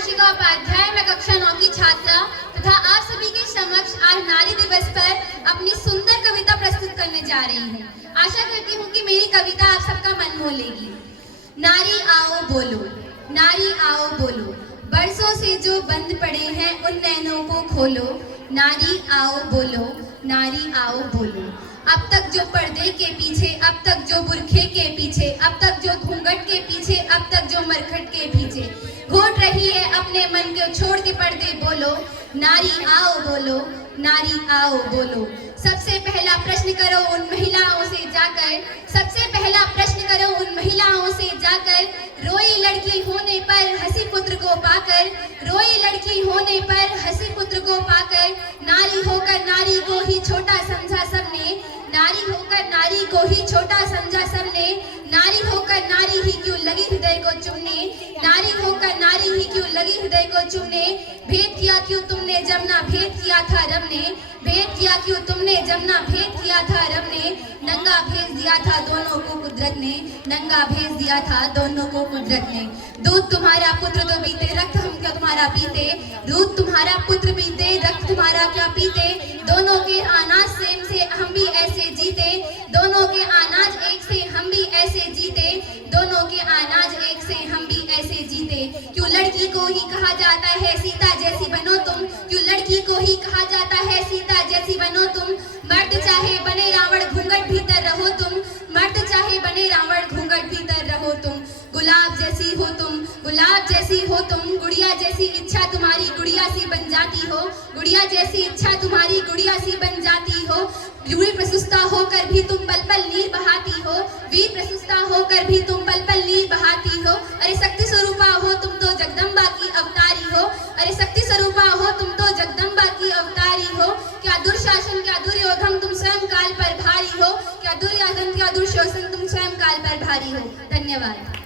वंशिका उपाध्याय, मैं कक्षा 9 की छात्रा तथा आप सभी के समक्ष आज नारी दिवस पर अपनी सुंदर कविता प्रस्तुत करने जा रही हूँ। आशा करती हूँ कि मेरी कविता आप सबका मन मोह लेगी। नारी आओ बोलो, नारी आओ बोलो, बरसों से जो बंद पड़े हैं उन नैनों को खोलो। नारी आओ बोलो, नारी आओ बोलो। अब तक जो पर्दे के पीछे, अब तक जो बुरखे के पीछे, अब तक जो घूंघट के पीछे, अब तक जो मरखट के पीछे घोट रही है अपने मन को छोड़ के पर्दे बोलो। नारी आओ बोलो, नारी आओ बोलो। सबसे पहला प्रश्न करो उन महिलाओं से जाकर, सबसे पहला प्रश्न करो उन महिलाओं से जाकर, रोई लड़की होने पर हंसी पुत्र को पाकर, रोई लड़की होने पर हंसी पुत्र को पाकर। नारी होकर नारी को ही छोटा समझा सबने, नारी होकर नारी को ही छोटा समझा सबने। नारी होकर नारी ही क्यों लगी हृदय को चुमने, नारी होकर नारी ही क्यों लगी हृदय को चुमने। भेद किया क्यों तुमने जब ना भेद किया था रब ने, भेद किया क्यों तुमने जब ना भेद किया था रब ने। नंगा भेज दिया था दोनों को कुदरत ने, नंगा भेज दिया था दोनों को कुदरत ने। दूध तुम्हारा पुत्र तो पीते, रक्त हम क्या तुम्हारा पीते, दूध तुम्हारा पुत्र पीते, रक्त तुम्हारा क्या पीते। दोनों के अनाज सेम से हम भी ऐसे जीते, दोनों के अनाज एक से हम भी ऐसे जीते, दोनों के अनाज एक से हम भी ऐसे जीते। क्यों लड़की को ही कहा जाता है सीता जैसी बनो तुम, क्यों लड़की को ही कहा जाता है सीता जैसी बनो तुम। मर्द चाहे बने रावण घूंघट भीतर रहो तुम, मर्द चाहे बने रावण घूंघट भीतर रहो तुम। गुलाब जैसी हो तुम, गुलाब जैसी हो तुम, गुड़िया जैसी इच्छा तुम्हारी गुड़िया सी बन जाती हो, गुड़िया जैसी इच्छा तुम्हारी गुड़िया सी बन जाती हो। वीर प्रसुस्ता होकर भी तुम पल पल नीर बहाती हो, वीर प्रसुस्ता होकर भी तुम पल पल नीर बहाती हो। अरे शक्ति स्वरूपा हो तुम तो जगदम्बा की अवतारी हो, अरे शक्ति स्वरूपा हो तुम तो जगदम्बा की अवतारी हो। क्या दुर्शासन क्या दुर्योधन तुम स्वयं काल पर भारी हो, क्या दुर्योधन क्या दुर्शोषण तुम स्वयं काल पर भारी हो। धन्यवाद।